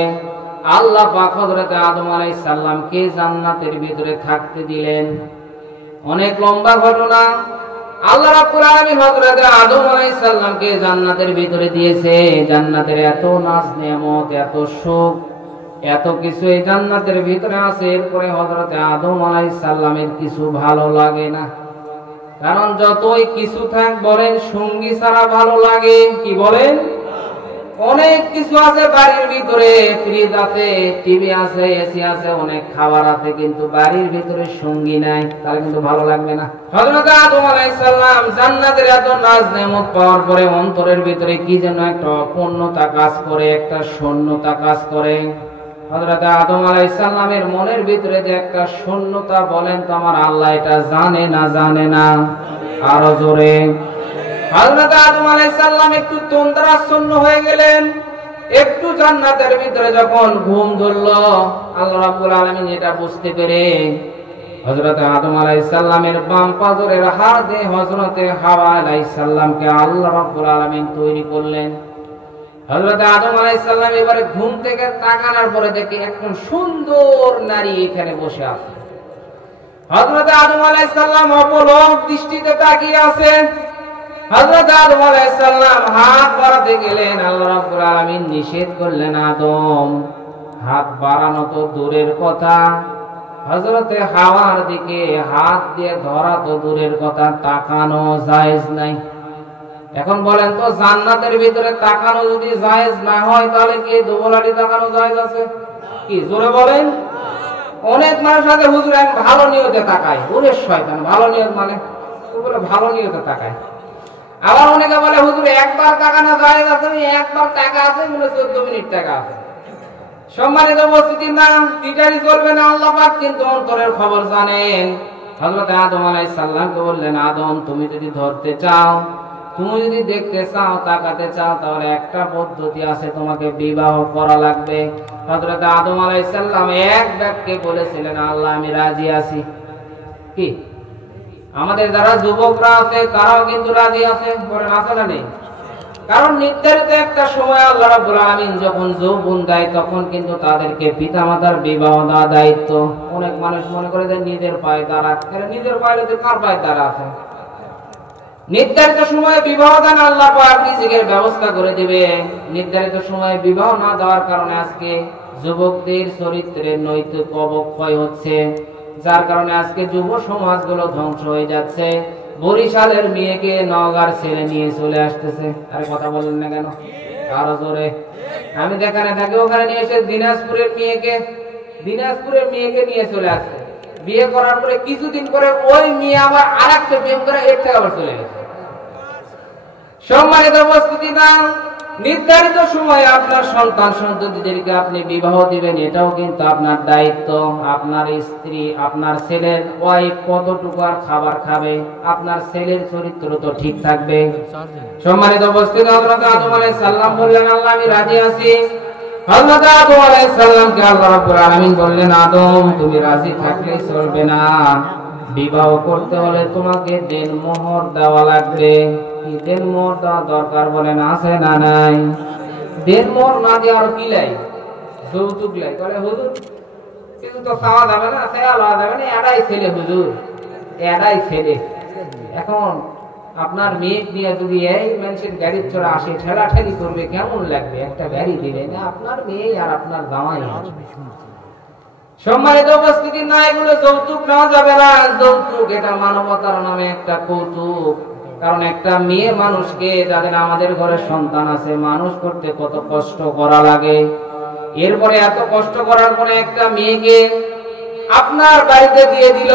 আল্লাহ পাক হযরত আদম আলাইহিস সালামকে জান্নাতের ভিতরে থাকতে দিলেন। অনেক লম্বা ঘটনা। আল্লাহ রাব্বুল আলামিন হযরত আদম আলাইহিস সালামকে জান্নাতের ভিতরে দিয়েছে। জান্নাতের এত নাজ নেয়ামত, এত সুখ, এত কিছু এই জান্নাতের ভিতরে আছে। এরপরে হযরত আদম আলাইহিস সালামের কিছু ভালো লাগে না। কারণ যতই কিছু থাক বলেন, সঙ্গী ছাড়া ভালো লাগে কি বলেন? অনেক কিছু আছে বাড়ির ভিতরে, ফ্রিজ আছে, টিভি আছে, এসি আছে, অনেক খাবার আছে, কিন্তু বাড়ির ভিতরে সঙ্গী নাই, তাহলে কিন্তু ভালো লাগবে না। হযরত আদম আলাইহিস সালাম জান্নাতের এত নাজ নেয়ামত পাওয়ার পরে অন্তরের ভিতরে কি যেন একটা অপূর্ণতা কাজ করে, একটা শূন্যতা কাজ করে। হযরত আদম আলাইহিস সালামের মনের ভিতরে যে একটা শূন্যতা, বলেন তো আমার আল্লাহ এটা জানে না জানে না? আরো জোরে। হযরত আদম আলাইহিস সালাম একটু তন্দ্রাচ্ছন্ন হয়ে গেলেন। একটু জান্নাতের ভিতরে যখন ঘুম ধরলো, আল্লাহ রাব্বুল আলামিন এটা বুঝতে পেরে হযরত আদম আলাইহিস সালামের বাম পাজরের হাড় দিয়ে হযরত হাওয়া আলাইহিস সালামকে আল্লাহ রাব্বুল আলামিন তৈরি করলেন। হযরত আদম আলাইহিস সালাম এবারে ঘুম থেকে তাকানোর পরে দেখে একজন সুন্দর নারী এখানে বসে আছে। হযরত আদম আলাইহিস সালাম অপলক দৃষ্টিতে তাকিয়ে আছেন। হযরত আদম আলাইহিস সালাম হাত বাড়াতে গেলেন, আল্লাহ রাব্বুল আলামিন নিষেধ করলেন, আদম হাত বাড়ানো তো দূরের কথা, হযরত হাওয়ার দিকে হাত দিয়ে ধরা তো দূরের কথা, তাকানো জায়েজ নাই। এখন বলেন তো, জান্নাতের ভিতরে তাকানো যদি জায়েজ না হয়, তাহলে কি দুবলাটি তাকানো জায়েজ আছে? কি জোরে বলেন? অনেক মানুষ আছে, হুজুর আমি ভালো নিয়তে তাকাই। ওরে শয়তান, ভালো নিয়ত মানে বলে ভালো নিয়তে তাকায়। আবার অনেকে বলে হুজুর একবার তাকানো জায়েজ আছে, একবার টাকা আছে, বলে 14 মিনিট টাকা আছে। সম্মানিত উপস্থিতির নাম টিটারি চলবে না, আল্লাহ পাক কিন্তু অন্তরের খবর জানেন। হযরত আদম আলাইহিস সালামকে বললেন, আদম তুমি যদি ধরতে চাও, তুমি যদি দেখতে চাও, তাকাতে চাও, তাহলে একটা পদ্ধতি আছে, তোমাকে বিবাহ করা লাগবে। হযরত আদম আলাইহিস সালাম এক বাক্যে বলেছিলেন, আল্লাহ আমি রাজি আছি। কি আমাদের যারা যুবকরা আছে তারাও কিন্তু রাজি আছে, বলেন আছে না নেই? কারণ নির্ধারিত একটা সময় আল্লাহ রাব্বুল আলামিন যখন যৌবন দেয়, তখন কিন্তু তাদেরকে পিতামাতার বিবাহ দেওয়া দায়িত্ব। অনেক মানুষ মনে করে যে নিজের পায়ে দাঁড়া, নিজের পায়ে কার পায়ে দাঁড়া আছে? নির্ধারিত সময়ে বিবাহ দান আল্লাহ পাক রিজিকের ব্যবস্থা করে দিবে। নির্ধারিত সময়ে বিবাহ না দেওয়ার কারণে আজকে যুবকদের চরিত্রের নৈতিক অবক্ষয় হচ্ছে, যার কারণে আজকে যুব সমাজগুলো ধ্বংস হয়ে যাচ্ছে। বরিশালের মেয়েকে নওগাঁর ছেলে নিয়ে চলে আসতেছে। আরে কথা বলেন না কেন? আরো জোরে। আমি যেখানে থাকি ওখানে নিয়ে এসে দিনাজপুরের মেয়েকে নিয়ে চলে আসছে। বিয়ে করার পরে কিছুদিন পরে ওই মেয়ে আবার আরেকটা প্রেম করে এর থেকে আবার চলে গেছে। সম্মানিত উপস্থিতি না, নির্ধারিত সময়ে আপনার সন্তান সন্ততিদেরকে আপনি বিবাহ দিবেন, এটাও কিন্তু আপনার দায়িত্ব। আপনার স্ত্রী, আপনার ছেলের ওয়াইফ কতটুকু আর খাবার খাবে, আপনার ছেলের চরিত্র তো ঠিক থাকবে। সম্মানিত উপস্থিতি, হযরত আদম আলাইহিস সালাম বললেন, আল্লাহ আমি রাজি আছি। হযরত আদম আলাইহিস সালামকে আল্লাহ রাব্বুল আলামিন বললেন, আদম তুমি রাজি থাকলে চলবে না, বিবাহ করতে হলে তোমাকে দেনমোহর দেওয়া লাগবে। কি দেনমোহর দেওয়া দরকার বলেন আছে না নাই? দেনমোহর না দিয়ে আর কি লাই? যৌতুক লাই। বলে হুজুর কিছু তো খাওয়া যাবে না, খেয়া লওয়া যাবে না, এটাই ছেলে হুজুর, এটাই ছেলে। এখন আপনার মেয়ে নিয়ে যদি এই মানুষের গাড়ির চড়া আসে, ঠেলাঠেলি করবে, কেমন লাগবে? একটা গাড়ি দিলে না আপনার মেয়ে আর আপনার জামাই। সম্মানিত উপস্থিতি, না এগুলো যৌতুক নেওয়া যাবে না। যৌতুক এটা মানবতার নামে একটা কৌতুক। কারণ একটা মেয়ে মানুষকে, যাদের আমাদের ঘরে সন্তান আছে, মানুষ করতে কত কষ্ট করা লাগে। এরপরে এত কষ্ট করার পরে একটা মেয়েকে আপনার বাড়িতে দিয়ে দিল,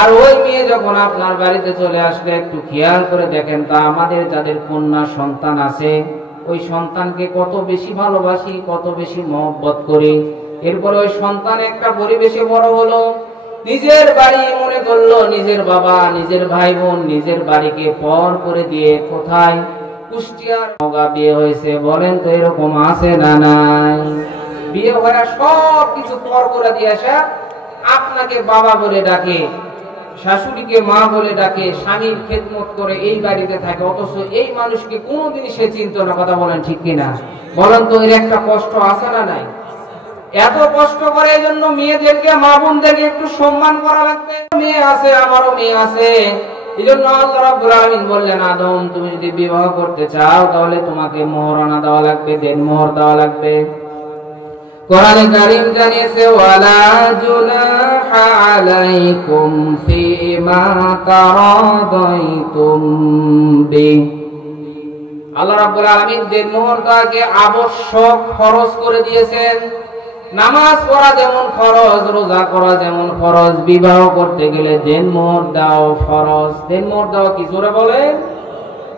আর ওই মেয়ে যখন আপনার বাড়িতে চলে আসলে একটু খেয়াল করে দেখেন তা আমাদের যাদের কন্যা সন্তান আছে, ওই সন্তানকে কত বেশি ভালোবাসি, কত বেশি মহব্বত করি। এরপরে ওই সন্তান একটা পরিবেশে বড় হলো, নিজের বাড়ি মনে করলো, নিজের বাবা, নিজের ভাই বোন, নিজের বাড়িকে পর করে দিয়ে কোথায় কুষ্টিয়ার নওগাঁ বিয়ে হয়েছে। বলেন তো এরকম আছে না নাই? বিয়ে হয়ে সব কিছু পর করে দিয়ে আসা, আপনাকে বাবা বলে ডাকে, শাশুড়িকে মা বলে ডাকে, স্বামীর খেদমত করে এই বাড়িতে থাকে, অথচ এই মানুষকে কোনোদিন সে চিন্তা না। কথা বলেন ঠিক কিনা? বলেন তো এর একটা কষ্ট আছে না নাই? এত কষ্ট করে এই জন্য মেয়েদেরকে, মা বোনদেরকে একটু সম্মান করা লাগবে। মেয়ে আছে, আমারও মেয়ে আছে। এই জন্য আল্লাহ রাব্বুল আলামিন বললেন, আদম তুমি যদি বিবাহ করতে চাও তাহলে তোমাকে মোহরানা দেওয়া লাগবে, দেনমোহর দেওয়া লাগবে। কোরআনে কারীম জানিয়েছে, ওয়ালা জুনাহা আলাইকুম ফিমা তারাদাইতুম বি। আল্লাহ রাব্বুল আলামিন দেনমোহরটাকে আবশ্যক, ফরজ করে দিয়েছেন। নামাজ পড়া যেমন ফরজ, রোজা করা যেমন ফরজ, বিবাহ করতে গেলে দেনমোহর দাও ফরজ। দেনমোহর দেওয়া কি জোরে বলেন?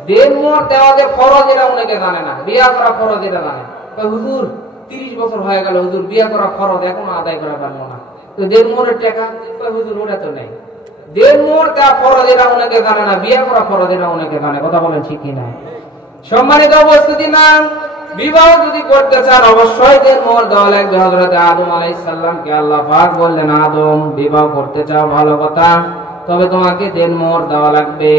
দেনমোহর দেওয়া যে ফরজ এটা অনেকে জানে না। বিয়ে করা ফরজ এটা জানে। হুজুর 30 বছর হয়ে গেল, হুজুর বিয়ে করা ফরজ এখনো আদায় করা পারলো না, তো দেনমোহরের টাকা? হুজুর ওটা তো নেই। দেনমোহর দেওয়া ফরজ এটা অনেকে জানে না, বিয়ে করা ফরজ এটা অনেকে জানে। কথা বলেন ঠিক কিনা? সম্মানিত উপস্থিতি, না বিবাহ যদি করতে চান অবশ্যই দেনমোহর দেওয়া লাগবে। হযরত আদম আলাইহিস সালামকে আল্লাহ পাক বললেন, আদম বিবাহ করতে চাও ভালো কথা, তবে তোমাকে দেনমোহর দেওয়া লাগবে।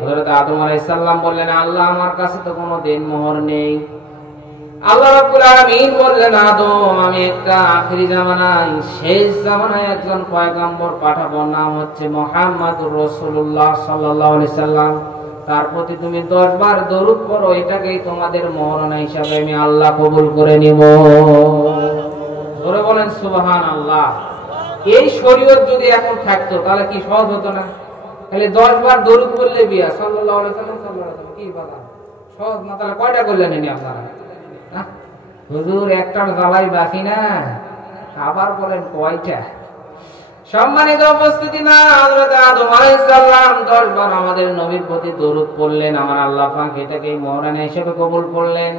হযরত আদম আলাইহিস সালাম বললেন, আল্লাহ আমার কাছে তো কোনো দেনমোহর নেই। আল্লাহ রাব্বুল আলামিন বললেন, আদম আমি একটা আখিরি জামানায়, শেষ জামানায় একজন পয়গম্বর পাঠাবো, নাম হচ্ছে মুহাম্মাদুর রাসূলুল্লাহ সাল্লাল্লাহু আলাইহি সাল্লাম। তার প্রতি তুমি 10 বার দরুদ পড়ো, এটাকেই তোমাদের মোহরানা হিসাবে আমি আল্লাহ কবুল করে নিব। জোরে বলেন সুবহানাল্লাহ। এই শরীয়ত যদি এখন থাকতো তাহলে কি সহজ হতো না? তাহলে 10 বার দরুদ পড়লে বিয়া, সাল্লাল্লাহু আলাইহি সাল্লাম, সাল্লাল্লাহু আলাইহি সাল্লাম, কি বাবা সহজ না? তাহলে কয়টা করলেন ইনি আপনারা? হুজুর একটার জ্বালাই বাকি না, আবার বলেন কয়টা? সম্মানিত উপস্থিতি, না হযরত আদম আলাইহিস সালাম 10 বার আমাদের নবীর প্রতি দরুদ পড়লেন, আমার আল্লাহ পাক এটাকে মোহরানা হিসেবে কবুল করলেন।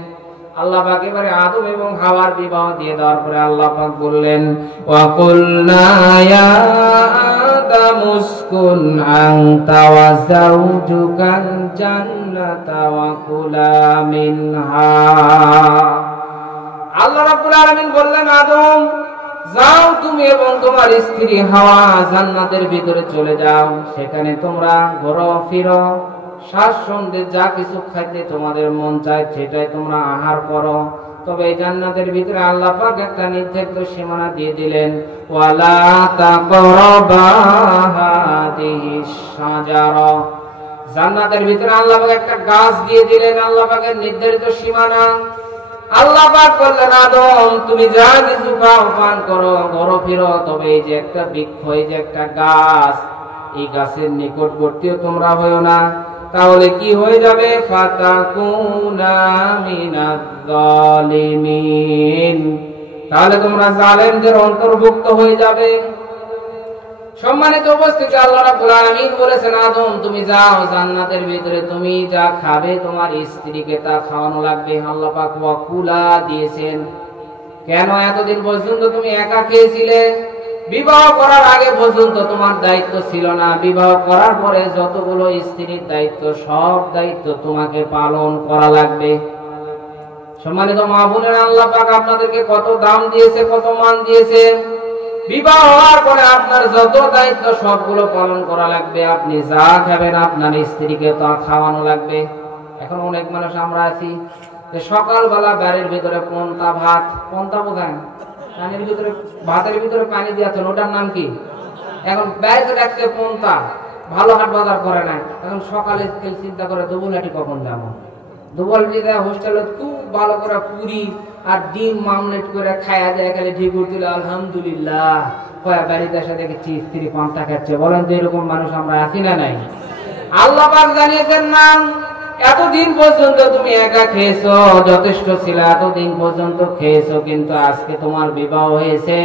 আল্লাহ পাক এবারে আদম এবং হাওয়ার বিবাহ দিয়ে দেওয়ার পরে আল্লাহ পাক বললেন, ওয়া কুলনা ইয়া আদাম উসকুন আনতা ওয়া যাওজুকাল জান্নাতা ওয়া কুলা মিনহা। আল্লাহ রাব্বুল আলামিন বললেন, আদম যাও তুমি এবং তোমার স্ত্রী হাওয়া জান্নাতের ভিতরে চলে যাও, সেখানে তোমরা ঘোরো ফিরো, স্বাচ্ছন্দ্যে যা কিছু খাইতে তোমাদের মন চায় সেটাই তোমরা আহার করো। তবে এই জান্নাতের ভিতরে আল্লাহ পাক একটা নির্ধারিত সীমানা দিয়ে দিলেন, ওয়ালা তাকরাবা হাদিহিস শাজারা। জান্নাতের ভিতরে আল্লাহ পাক একটা গাছ দিয়ে দিলেন, আল্লাহ পাকের নির্ধারিত সীমানা। আল্লাহ পাক বললেন, আদম তুমি যা কিছু খাও পান করো, ঘোরো ফিরো, তবে এই যে একটা বৃক্ষ, এই যে একটা গাছ, এই গাছের নিকটবর্তীও তোমরা হয়ো না, তাহলে কি হয়ে যাবে? ফাতাকুনা মিনাজ জালিমিন, তাহলে তোমরা জালেমদের অন্তর্ভুক্ত হয়ে যাবে। সম্মানিত উপস্থিতি, আল্লাহ রাব্বুল আলামিন বলেছেন, আদম তুমি যাও জান্নাতের ভিতরে, তুমি যা খাবে তোমার স্ত্রীকে তা খাওয়ানো লাগবে। আল্লাহ পাক ওয়াকুলা দিয়েছেন। কেন? এতদিন পর্যন্ত তুমি একা খেয়েছিলে, বিবাহ করার আগে পর্যন্ত তোমার দায়িত্ব ছিল না, বিবাহ করার পরে যতগুলো স্ত্রীর দায়িত্ব, সব দায়িত্ব তোমাকে পালন করা লাগবে। সম্মানিত মা বোনেরা, আল্লাহ পাক আপনাদেরকে কত দাম দিয়েছে, কত মান দিয়েছে। বিবাহ হওয়ার পরে আপনার যত দায়িত্ব সবগুলো পালন করা লাগবে। আপনি যা খাবেন আপনার স্ত্রীকে তা খাওয়ানো লাগবে। এখন অনেক মানুষ আমরা আছি যে সকালবেলা বাড়ির ভিতরে পন্তা ভাত, পন্তা বোঝেন, পানির ভিতরে, ভাতের ভিতরে পানি দিয়েছেন, ওটার নাম কি? এখন বাইরে রাখছে পন্তা, ভালো হাট বাজার করে না, এখন সকালে চিন্তা করে দুবুলহাটি কখন যাবো, দুবুলহাটি দেয় হোস্টেলে খুব ভালো করে পুরি আর ডিম মামলেট করে খায়া যায়, খালি ঠিক উঠছিল আলহামদুলিল্লাহ, বাড়িতে এসে দেখেছি স্ত্রী পান্তা খাচ্ছে। বলেন তো এরকম মানুষ আমরা আছি না নাই? আল্লাহ পাক জানিয়েছেন না, এতদিন পর্যন্ত তুমি একা খেয়েছো, যথেষ্ট ছিল, এতদিন পর্যন্ত খেয়েছো, কিন্তু আজকে তোমার বিবাহ হয়েছে,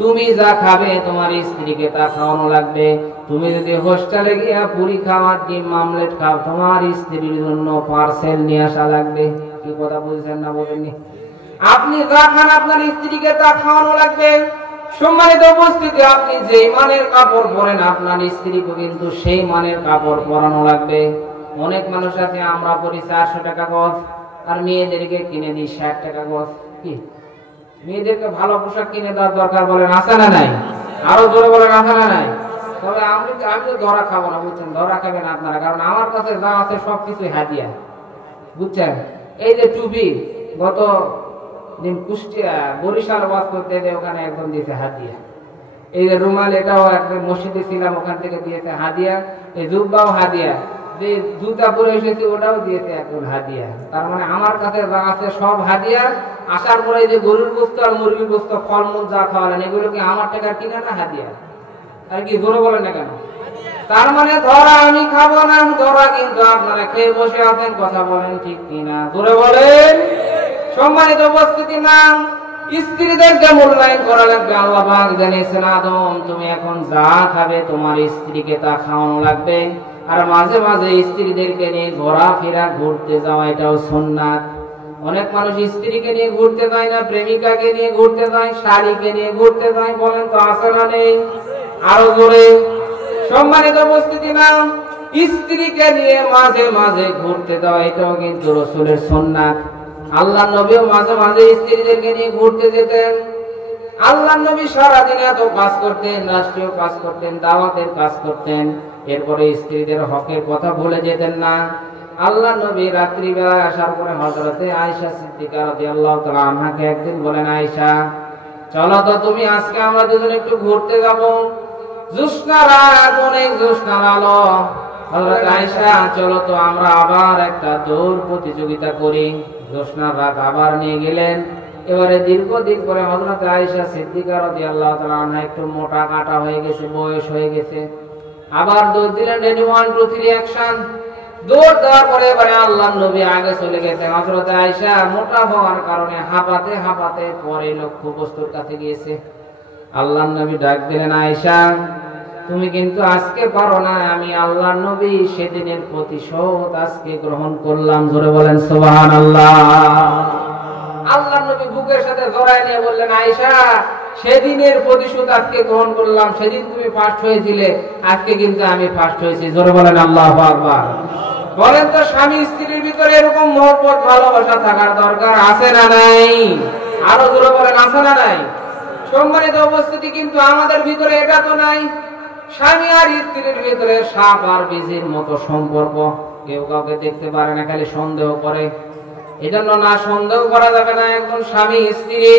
তুমি যা খাবে তোমার স্ত্রীকে তা খাওয়ানো লাগবে। তুমি যদি হোস্টেলে গিয়া পুরি খাওয়ার ডিম মামলেট খাও, তোমার স্ত্রীর জন্য পার্সেল নিয়ে আসা লাগবে। কি কথা বলছেন না বলেননি? আপনি যা খান আপনার স্ত্রীকে তা খাওয়ানো লাগবে। সম্মানিত উপস্থিতি, আপনি যে মানের কাপড় পরেন আপনার স্ত্রীকে কিন্তু সেই মানের কাপড় পরানো লাগবে। অনেক মানুষ আছে আমরা পরি 400 টাকা গজ, আর মেয়েদেরকে কিনে দিই 60 টাকা গজ। কি মেয়েদেরকে ভালো পোশাক কিনে দেওয়ার দরকার, বলেন আছে না নাই? আরো জোরে বলেন আছে না নাই? তবে আমি তো ধরা খাবো না, বুঝছেন? ধরা খাবেন আপনারা, কারণ আমার কাছে যা আছে সবকিছু হাদিয়া, বুঝছেন? এই যে টুপি, গত দিন কুষ্টিয়া বরিশাল ওয়াজ করতে যে ওখানে একজন দিয়েছে হাদিয়া। এই যে রুমাল, এটাও একজন মসজিদে ছিলাম, ওখান থেকে দিয়েছে হাদিয়া। এই জুব্বাও হাদিয়া, যে জুতা পরে এসেছে ওটাও দিয়েছে একজন হাদিয়া। তার মানে আমার কাছে যা আছে সব হাদিয়া। আসার পরে যে গরুর গোস্ত আর মুরগির গোস্ত, ফলমূল যা খাওয়ালেন, এগুলো কি আমার টাকার কিনা না হাদিয়া? আর কি জোরে বলেন না কেন? তার মানে ধরা আমি খাবো না, ধরা কিন্তু আপনারা খেয়ে বসে আছেন। কথা বলেন ঠিক কিনা? জোরে বলেন। সম্মানিত উপস্থিতি, নাম স্ত্রীদেরকে মূল্যায়ন করা লাগবে। আল্লাহ পাক জানিয়েছেন, আদম তুমি এখন যা খাবে তোমার স্ত্রীকে তা খাওয়ানো লাগবে। আর মাঝে মাঝে স্ত্রীদেরকে নিয়ে ঘোরাফেরা, ঘুরতে যাওয়া, এটাও সুন্নাত। অনেক মানুষ স্ত্রীকে নিয়ে ঘুরতে যায় না, প্রেমিকাকে নিয়ে ঘুরতে যায়, শাড়িকে নিয়ে ঘুরতে যায়। বলেন তো আছে না নেই? আরো জোরে। সম্মানিত উপস্থিতি, নাম স্ত্রীকে নিয়ে মাঝে মাঝে ঘুরতে যাওয়া, এটাও কিন্তু রাসূলের সুন্নাত। আল্লাহ নবীও মাঝে মাঝে স্ত্রীদেরকে নিয়ে ঘুরতে যেতেন। আল্লাহ নবী সারাদিন এত কাজ করতেন, রাষ্ট্রীয় কাজ করতেন, দাওয়াতের কাজ করতেন, এরপরে স্ত্রীদের হকের কথা ভুলে যেতেন না। আল্লাহ নবী রাত্রিবেলা আসার পরে হযরতে আয়েশা সিদ্দিকা রাদিয়াল্লাহু তাআলা আনহাকে একদিন বলেন, আয়েশা চলো তো তুমি, আজকে আমরা দুজন একটু ঘুরতে যাব। জ্যোৎস্না রাত, অনেক জ্যোৎস্নার আলো। হযরত আয়েশা চলো তো আমরা আবার একটা দৌড় প্রতিযোগিতা করি। জ্যোৎস্নার রাত আবার নিয়ে গেলেন। এবারে দীর্ঘদিন পরে হযরত আয়েশা সিদ্দিকা রাদিয়াল্লাহু তাআলা আনহা একটু মোটা কাটা হয়ে গেছে, বয়স হয়ে গেছে। আবার দৌড় দিলেন, রেডি 1 2 3 অ্যাকশন। দৌড় দেওয়ার পরে এবারে আল্লাহর নবী আগে চলে গেছেন। হযরত আয়েশা মোটা হওয়ার কারণে হাঁপাতে হাঁপাতে পরে লক্ষ্যবস্তুর কাছে গিয়েছে। আল্লাহর নবী ডাক দিলেন, আয়েশা তুমি কিন্তু আজকে পারো না, আমি আল্লাহর নবী সেদিনের প্রতিশোধ আজকে গ্রহণ করলাম। জোরে বলেন সুবহানাল্লাহ। আল্লাহর নবী বুকের সাথে জড়ায় নিয়ে বললেন, আয়েশা সেদিনের প্রতিশোধ আজকে গ্রহণ করলাম। সেদিন তুমি ফার্স্ট হয়েছিলে, আজকে কিন্তু আমি ফার্স্ট হয়েছি। জোরে বলেন আল্লাহু আকবার। বলেন তো স্বামী স্ত্রীর ভিতরে এরকম মহব্বত, ভালোবাসা থাকার দরকার আছে না নাই? আরো জোরে বলেন আছে না নাই? সম্মানিত উপস্থিতি, কিন্তু আমাদের ভিতরে এটা তো নাই। স্বামী আর স্ত্রীর ভিতরে সাপ আর বীজের মতো সম্পর্ক। কেউ কাউকে দেখতে পারে না, খালি সন্দেহ করে। এজন্য না সন্দেহ করা যাবে না। একজন স্বামী স্ত্রী,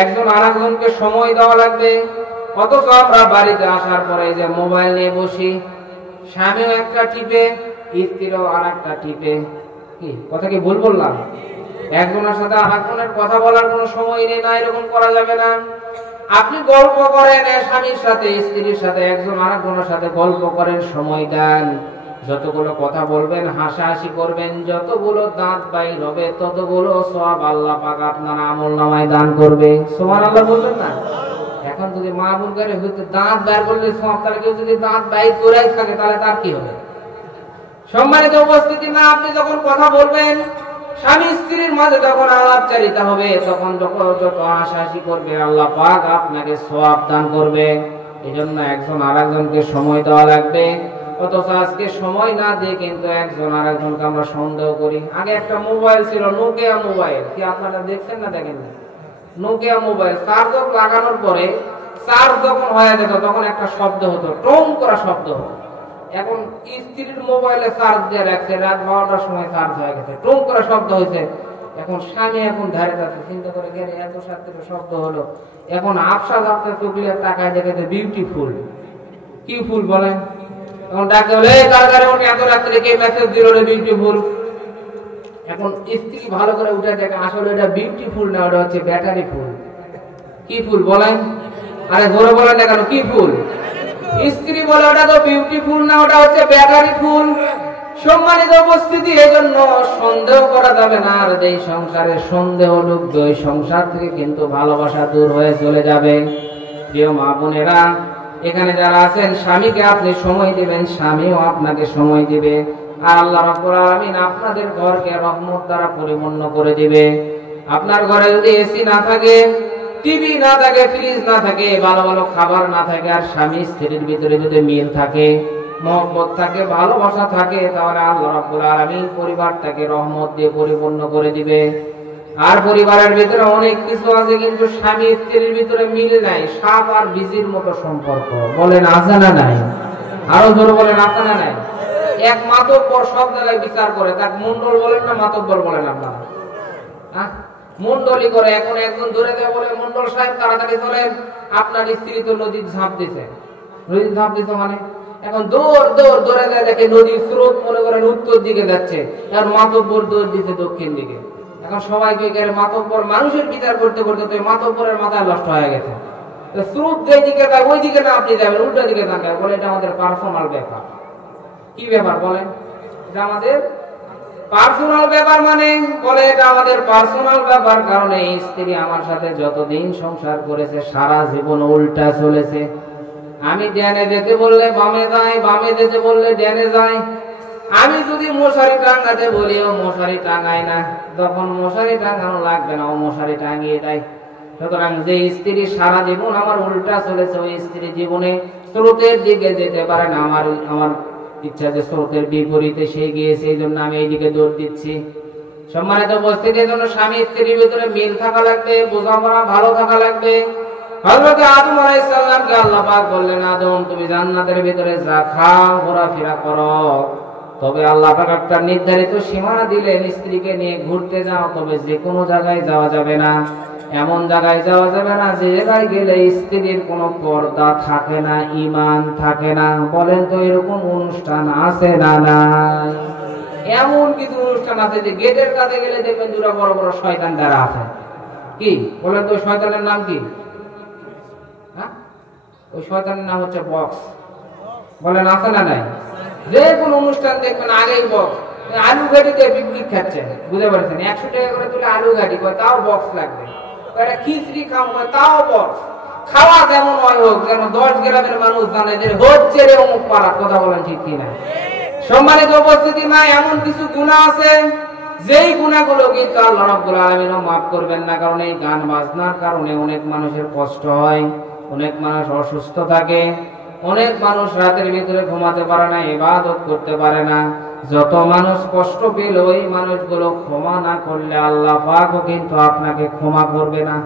একজন আরেকজনকে সময় দেওয়া লাগবে। অথচ আমরা বাড়িতে আসার পরে যে মোবাইল নিয়ে বসি, স্বামীও একটা টিপে, স্ত্রীও আর একটা টিপে। কি কথা কি ভুল বললাম? একজনের সাথে আরেকজনের কথা বলার কোনো সময় নেই, না এরকম করা যাবে না। আপনি গল্প করেন স্বামীর সাথে, স্ত্রীর সাথে, একজন আরেকজনের সাথে গল্প করেন, সময় দেন। যতগুলো কথা বলবেন, হাসাহাসি করবেন, যতগুলো দাঁত বাইর হবে ততগুলো সওয়াব আল্লাহ পাক আপনার আমলনামায় দান করবে। সুবহানাল্লাহ বলবেন না? এখন যদি মা বোন করে হইতে দাঁত বের করলে সওয়াব, তাহলে কেউ যদি দাঁত বাইর করেই থাকে তাহলে তার কি হবে? সম্মানিত উপস্থিতি, না আপনি যখন কথা বলবেন, স্বামী স্ত্রীর মাঝে যখন আলাপচারিতা হবে, তখন যত হাসাহাসি করবে আল্লাহ পাক আপনাকে সওয়াব দান করবে। এজন্য একজন আরেকজনকে সময় দেওয়া লাগবে। অথচ আজকে সময় না দিয়ে কিন্তু একজন আরেকজনকে আমরা সন্দেহ করি। আগে একটা মোবাইল ছিল, নোকিয়া মোবাইল। কি আপনারা দেখছেন না দেখেন না? নোকিয়া মোবাইল চার্জ লাগানোর পরে চার্জ যখন হয়ে যেত তখন একটা শব্দ হতো, টং করা শব্দ হতো। এখন স্ত্রীর মোবাইলে চার্জ দিয়ে রাখছে, রাত 12টার সময় চার্জ হয়ে গেছে, টং করা শব্দ হয়েছে। এখন স্বামী এখন ধারে যাচ্ছে, চিন্তা করে গেলে এত সাথে শব্দ হলো। এখন আফসা যাচ্ছে, চোখলিয়ার টাকায় দেখেছে বিউটিফুল। কি ফুল বলেন? তখন ডাকতে বলে কার ঘরে ওঠে এত রাত্রে কে মেসেজ দিল রে বিউটিফুল। এখন স্ত্রী ভালো করে উঠে দেখে আসলে এটা বিউটিফুল না, ওটা হচ্ছে ব্যাটারি ফুল। কি ফুল বলেন? আরে ধরে বলেন না কেন, কি ফুল? স্ত্রী বলে ওটা তো বিউটিফুল না, ওটা হচ্ছে ব্যাটারি ফুল। সম্মানিত উপস্থিতি, এজন্য সন্দেহ করা যাবে না। আর এই সংসারে সন্দেহ ঢুকবে, ওই সংসার থেকে কিন্তু ভালোবাসা দূর হয়ে চলে যাবে। প্রিয় মা বোনেরা, এখানে যারা আছেন, স্বামীকে আপনি সময় দিবেন, স্বামীও আপনাকে সময় দিবে। আর আল্লাহ রাব্বুল আলামিন আপনাদের ঘরকে রহমত দ্বারা পরিপূর্ণ করে দিবে। আপনার ঘরে যদি এসি না থাকে, টিভি না থাকে, ফ্রিজ না থাকে, ভালো ভালো খাবার না থাকে, আর স্বামী স্ত্রীর ভিতরে যদি মিল থাকে, মহব্বত থাকে, ভালোবাসা থাকে, তাহলে আল্লাহ রাব্বুল আলামিন পরিবারটাকে রহমত দিয়ে পরিপূর্ণ করে দিবে। আর পরিবারের ভিতরে অনেক কিছু আছে, কিন্তু স্বামী স্ত্রীর ভিতরে মিল নাই, সাপ আর বীজের মতো সম্পর্ক। বলেন আছে না নাই? আরো জোরে বলেন আছে না নাই? এক মাতব্বর সব জায়গায় বিচার করে, তাকে মন্ডল বলেন না মাতব্বর বলেন আপনারা? মন্ডলী করে। এখন একজন ধরে দেয় বলে, মন্ডল সাহেব তাড়াতাড়ি চলেন, আপনার স্ত্রী তো নদীর ঝাঁপ দিছে। নদীর ঝাঁপ দিছে মানে এখন দৌড় দৌড় ধরে দেয়, দেখে নদীর স্রোত মনে করেন উত্তর দিকে যাচ্ছে, আর মাতব্বর দৌড় দিতে দক্ষিণ দিকে। এখন সবাইকে গেলে মাতব্বর মানুষের বিচার করতে করতে তো মাতব্বরের মাথায় নষ্ট হয়ে গেছে। স্রোত যেই দিকে যায় ওই দিকে না আপনি যাবেন, উল্টো দিকে তাকায়। বলে এটা আমাদের পার্সোনাল ব্যাপার। কি ব্যাপার বলেন? এটা আমাদের পার্সোনাল ব্যাপার। মানে বলে এটা আমাদের পার্সোনাল ব্যাপার, কারণ এই স্ত্রী আমার সাথে যতদিন সংসার করেছে সারা জীবন উল্টা চলেছে। আমি ডানে যেতে বললে বামে যায়, বামে যেতে বললে ডানে যায়। আমি যদি মশারি টাঙাতে বলি ও মশারি টাঙায় না, যখন মশারি টাঙানো লাগবে না ও মশারি টাঙিয়ে দেয়। সুতরাং যে স্ত্রী সারা জীবন আমার উল্টা চলেছে, ওই স্ত্রী জীবনে স্রোতের দিকে যেতে পারে না। আমার ইচ্ছা যে স্রোতের বিপরীতে সে গিয়েছে, এই জন্য আমি এইদিকে দৌড় দিচ্ছি। সম্মানিত উপস্থিতির জন্য স্বামী স্ত্রীর ভিতরে মিল থাকা লাগবে, বোঝাপড়া ভালো থাকা লাগবে। হযরত আদম আলাইহিস সালামকে আল্লাহ পাক বললেন, আদম তুমি জান্নাতের ভিতরে যা খাও ঘোরাফেরা করো, তবে আল্লাহ পাক একটা নির্ধারিত সীমানা দিলেন, স্ত্রীকে নিয়ে ঘুরতে যাও, তবে যে কোনো জায়গায় যাওয়া যাবে না। এমন জায়গায় যাওয়া যাবে না যে জায়গায় গেলে স্ত্রীর কোনো পর্দা থাকে না, ঈমান থাকে না। বলেন তো এরকম অনুষ্ঠান আছে না নাই? এমন কিছু অনুষ্ঠান আছে যে গেটের কাছে গেলে দেখবেন দুটো বড় বড় শয়তান দ্বারা আছে। কি বলেন তো শয়তানের নাম কি? ওই শয়তানের নাম হচ্ছে বক্স। বলেন আছে না নাই? যে কোন অনুষ্ঠান দেখবেন আগেই বক্স। আলু ঘাটিতে পিকনিক খাচ্ছে, বুঝতে পারছেন? 100 টাকা করে তুলে আলু ঘাটি করে, তাও বক্স লাগবে। একটা খিচড়ি খাওয়া, তাও বক্স। খাওয়া যেমন হয় হোক, যেন 10 গ্রামের মানুষ জানে যে হচ্ছে রে অমুক পাড়া। কথা বলেন ঠিক কিনা? সম্মানিত উপস্থিতি, মা এমন কিছু গুনাহ আছে যেই গুনাহগুলো কিন্তু আল্লাহ রাব্বুল আলামিন মাফ করবেন না। কারণ এই গান বাজনার কারণে অনেক মানুষের কষ্ট হয়, অনেক মানুষ অসুস্থ থাকে, অনেক মানুষ রাতের ভিতরে ঘুমাতে পারে না, ইবাদত করতে পারে না। যত মানুষ কষ্ট পেল, ওই মানুষগুলো ক্ষমা না করলে আল্লাহ পাকও কিন্তু আপনাকে ক্ষমা করবে না।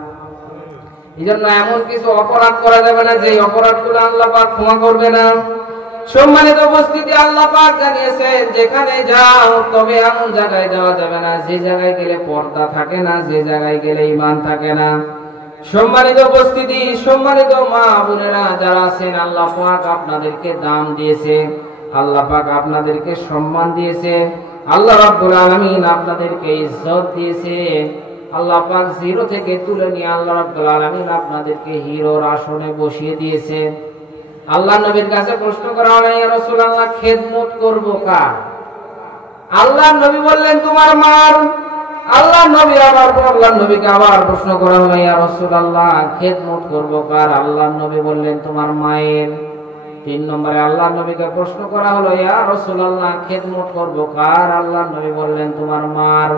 এজন্য এমন কিছু অপরাধ করা যাবে না যে অপরাধগুলো আল্লাহ পাক ক্ষমা করবে না। সম্মানিত উপস্থিতি, আল্লাহ পাক জানিয়েছেন যেখানে যাও তবে এমন জায়গায় যাওয়া যাবে না যে জায়গায় গেলে পর্দা থাকে না, যে জায়গায় গেলে ঈমান থাকে না। সম্মানিত উপস্থিতি, সম্মানিত মা বোনেরা যারা আছেন, আল্লাহ পাক আপনাদেরকে দাম দিয়েছে, আল্লাহ পাক আপনাদেরকে সম্মান দিয়েছে, আল্লাহ রাব্বুল আলামিন আপনাদেরকে ইজ্জত দিয়েছে। আল্লাহ পাক জিরো থেকে তুলে নিয়ে আল্লাহ রাব্বুল আলামিন আপনাদেরকে হিরোর আসনে বসিয়ে দিয়েছে। আল্লাহ নবীর কাছে প্রশ্ন করা হলো, ইয়া রাসূলুল্লাহ খেদমত করব কার? আল্লাহ নবী বললেন তোমার মার। আল্লাহ নবী আল্লাহ নবীকে আবার প্রশ্ন করা হলো, ইয়া রাসূলুল্লাহ খেদমত করব কার? আল্লাহ নবী বললেন তোমার মায়ের। 3 নম্বরে আল্লাহ নবীকে প্রশ্ন করা হলো, ইয়া রাসূলুল্লাহ খেদমত করব কার? আল্লাহ নবী বললেন তোমার মার।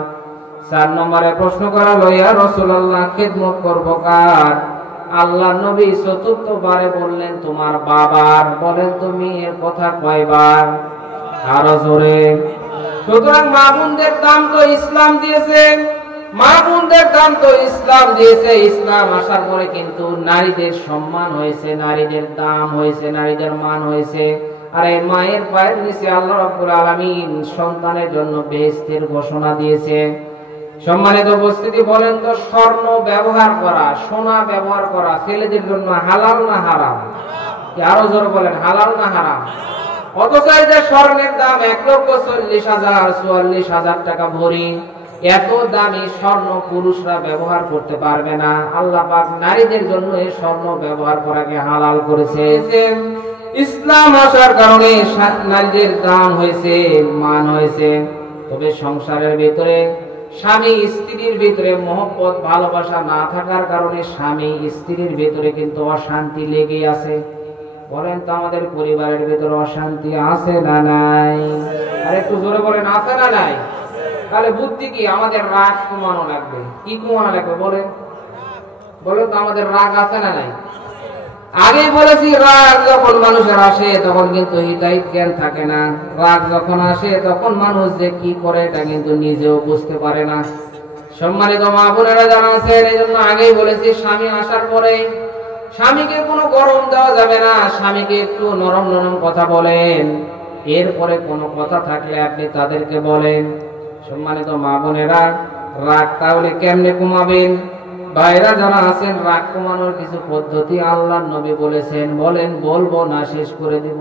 4 নম্বরে প্রশ্ন করা হলো, ইয়া রাসূলুল্লাহ খেদমত করব কার? আল্লাহ নবী 4র্থ বারে বললেন তোমার বাবার। বলেন তুমি এর কথা কয়বার? আরো জোরে। সুতরাং মা বোনদের দাম তো ইসলাম দিয়েছে, মা বোনদের দাম তো ইসলাম দিয়েছে। ইসলাম আসার পরে কিন্তু নারীদের সম্মান হয়েছে, নারীদের দাম হয়েছে, নারীদের মান হয়েছে। আর এই মায়ের পায়ের নিচে আল্লাহ রাব্বুল আলামিন সন্তানের জন্য বেহেশতের ঘোষণা দিয়েছে। সম্মানিত উপস্থিতি, বলেন তো স্বর্ণ ব্যবহার করা, সোনা ব্যবহার করা ছেলেদের জন্য হালাল না হারাম? আরো জোরে বলেন, হালাল না হারাম? অথচ এই যে স্বর্ণের দাম 1,40,000 44,000 টাকা ভরি, এত দামি স্বর্ণ পুরুষরা ব্যবহার করতে পারবে না। আল্লাহ পাক নারীদের জন্য এই স্বর্ণ ব্যবহার করাকে হালাল করেছে। ইসলাম আসার কারণে নারীদের দাম হয়েছে, মান হয়েছে। তবে সংসারের ভিতরে স্বামী স্ত্রীর ভিতরে মহব্বত ভালোবাসা না থাকার কারণে স্বামী স্ত্রীর ভিতরে কিন্তু অশান্তি লেগে আছে। বলেন তো আমাদের পরিবারের ভিতরে অশান্তি আছে না নাই? আর একটু জোরে বলেন, আছে না নাই? তাহলে বুদ্ধি কি? আমাদের রাগ কমানো লাগবে। কি কমানো লাগবে বলেন? বলেন তো আমাদের রাগ আছে না নাই? আগে বলেছি, রাগ যখন মানুষের আসে তখন কিন্তু হিদায়াত জ্ঞান থাকে না। রাগ যখন আসে তখন মানুষ যে কি করে এটা কিন্তু নিজেও বুঝতে পারে না। সম্মানিত মা বোনেরা যারা আছেন, এই জন্য আগেই বলেছি, স্বামী আসার পরে স্বামীকে কোনো গরম দেওয়া যাবে না। স্বামীকে একটু নরম নরম কথা বলেন, এরপরে কোনো কথা থাকলে আপনি তাদেরকে বলেন। সম্মানিত মা বোনেরা, রাগ তাহলে কেমনে কমাবেন? ভাইরা যারা আছেন, রাগ কমানোর কিছু পদ্ধতি আল্লাহর নবী বলেছেন। বলেন, বলবো না শেষ করে দিব?